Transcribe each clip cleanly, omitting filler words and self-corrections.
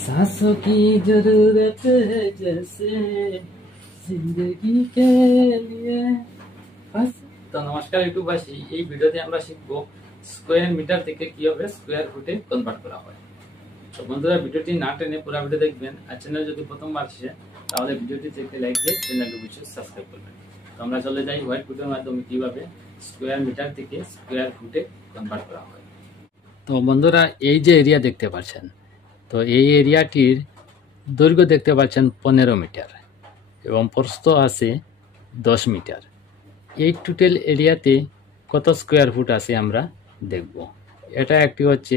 सांसों की जरूरत है जैसे जिंदगी के लिए बस। তো নমস্কার ইউটিউববাসী, এই ভিডিওতে আমরা শিখব স্কয়ার মিটার থেকে কিভাবে স্কয়ার ফুটে কনভার্ট করা হয়। তো বন্ধুরা, ভিডিওটি না টেনে পুরো ভিডিও দেখবেন। আর চ্যানেল যদি প্রথমবার আসে তাহলে ভিডিওটি দেখে লাইক দিয়ে চ্যানেলটি অবশ্যই সাবস্ক্রাইব করবেন। তো আমরা চলে যাই হোয়াইট বোর্ডের মাধ্যমে কিভাবে স্কয়ার মিটার থেকে স্কয়ার ফুটে কনভার্ট করা হয়। তো বন্ধুরা, এই যে এরিয়া দেখতে পাচ্ছেন, তো এই এরিয়াটির দৈর্ঘ্য দেখতে পাচ্ছেন 15 মিটার এবং প্রস্থ আছে 10 মিটার। এই টোটাল এরিয়াতে কত স্কোয়ার ফুট আছে আমরা দেখব। এটা একটি হচ্ছে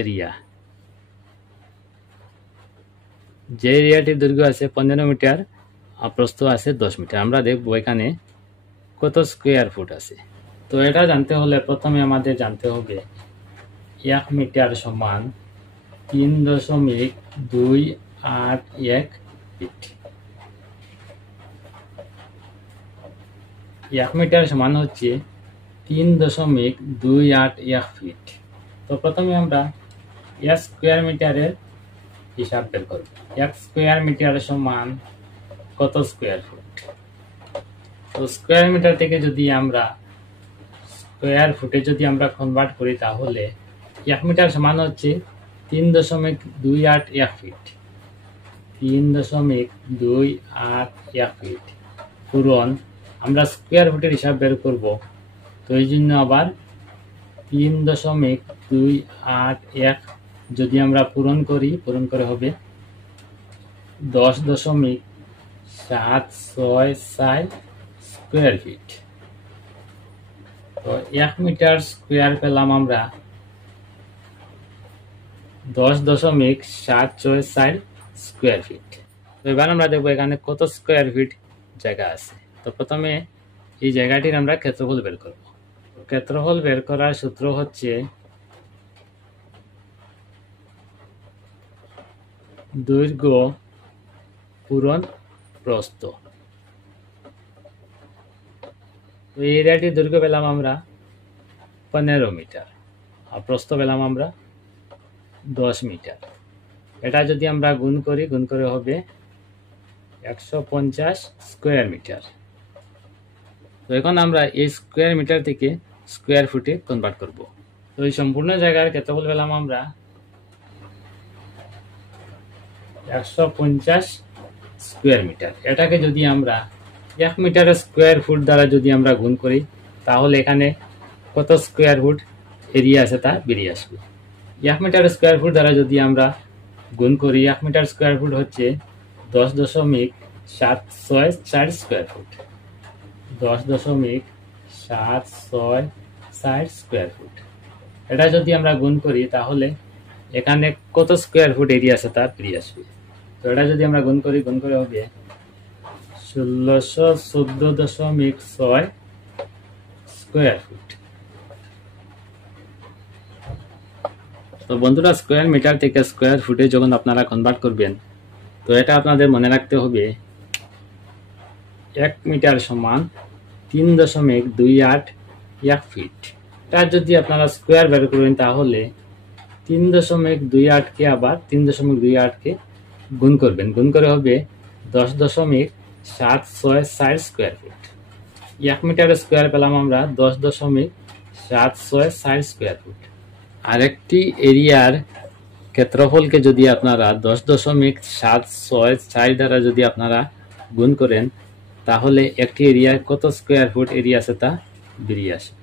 এরিয়া, যে এরিয়াটির দৈর্ঘ্য আছে 15 মিটার আর প্রস্থ আছে 10 মিটার। আমরা দেখব এখানে কত স্কোয়ার ফুট আছে। তো এটা জানতে হলে প্রথমে আমাদের জানতে হবে 1 মিটার সমান 3.281 ফিট। 1 মিটার সমান হচ্ছে 3.281 ফিট। তো প্রথমে আমরা 1 স্কোয়ার মিটারের হিসাব বের করব। 1 স্কোয়ার মিটার সমান কত স্কোয়ার ফুট। তো স্কোয়ার মিটার থেকে যদি আমরা স্কোয়ার ফুটে যদি আমরা কনভার্ট করি তাহলে 1 মিটার সমান হচ্ছে 3.281 ফিট। 3.281 ফিট পূরণ আমরা স্কোয়ার ফুটের হিসাব বের করব। তো এই জন্য আবার 3.281 যদি আমরা পূরণ করে হবে 10.764 স্কোয়ার ফিট। তো 1 মিটার স্কোয়ার পেলাম আমরা 10.764 স্কোয়ার ফিট। তো এবার আমরা দেখবো এখানে কত স্কোয়ার ফিট জায়গা আছে। তো প্রথমে এই জায়গাটির আমরা ক্ষেত্রফল বের করব। ক্ষেত্রফল বের করার সূত্র হচ্ছে দৈর্ঘ্য পূরণ প্রস্থ। তো এই এরিয়াটির দৈর্ঘ্য পেলাম আমরা 15 মিটার আর প্রস্থ পেলাম আমরা 10 মিটার। এটা যদি আমরা গুণ করে হবে 150 স্কোয়ার মিটার। তো এখন আমরা এই স্কোয়ার মিটার থেকে স্কোয়ার ফুটে কনভার্ট করব। তো এই সম্পূর্ণ জায়গার ক্ষেত্রফল পেলাম আমরা 150 স্কোয়ার মিটার। এটাকে যদি আমরা 1 মিটারের স্কোয়ার ফুট দ্বারা যদি আমরা গুণ করি তাহলে এখানে কত স্কোয়ার ফুট এরিয়া আছে তা বেরিয়ে আসবে। 1 মিটার স্কোয়ার ফুট দ্বারা যদি আমরা গুণ করি 1 মিটার স্কোয়ার ফুট হচ্ছে 10.764 স্কোয়ার ফুট। 10.764 square foot. এটা যদি আমরা গুণ করি তাহলে এখানে কত স্কোয়ার ফুট এরিয়া আছে তা বেরিয়ে আসবে। তো এটা যদি আমরা গুণ করে হবে 1614.6 স্কোয়ার ফুট। তো বন্ধুরা, স্কোয়ার মিটার থেকে স্কোয়ার ফুটে যখন আপনারা কনভার্ট করবেন তো এটা আপনাদের মনে রাখতে হবে 1 মিটার সমান 3.281 ফিট। এটা যদি আপনারা স্কোয়ার বের করেন তাহলে 3.28কে আবার 3.28কে গুণ করবেন। গুণ করে হবে 10.764 স্কোয়ার ফুট। 1 মিটার স্কোয়ার পেলাম আমরা 10.764 স্কোয়ার ফুট। আরেকটি এরিয়ার ক্ষেত্রফলকে যদি আপনারা 10.764 দ্বারা যদি আপনারা গুণ করেন তাহলে একটি এরিয়ার কত স্কোয়ার ফুট এরিয়া আছে তা বেরিয়ে আসবে।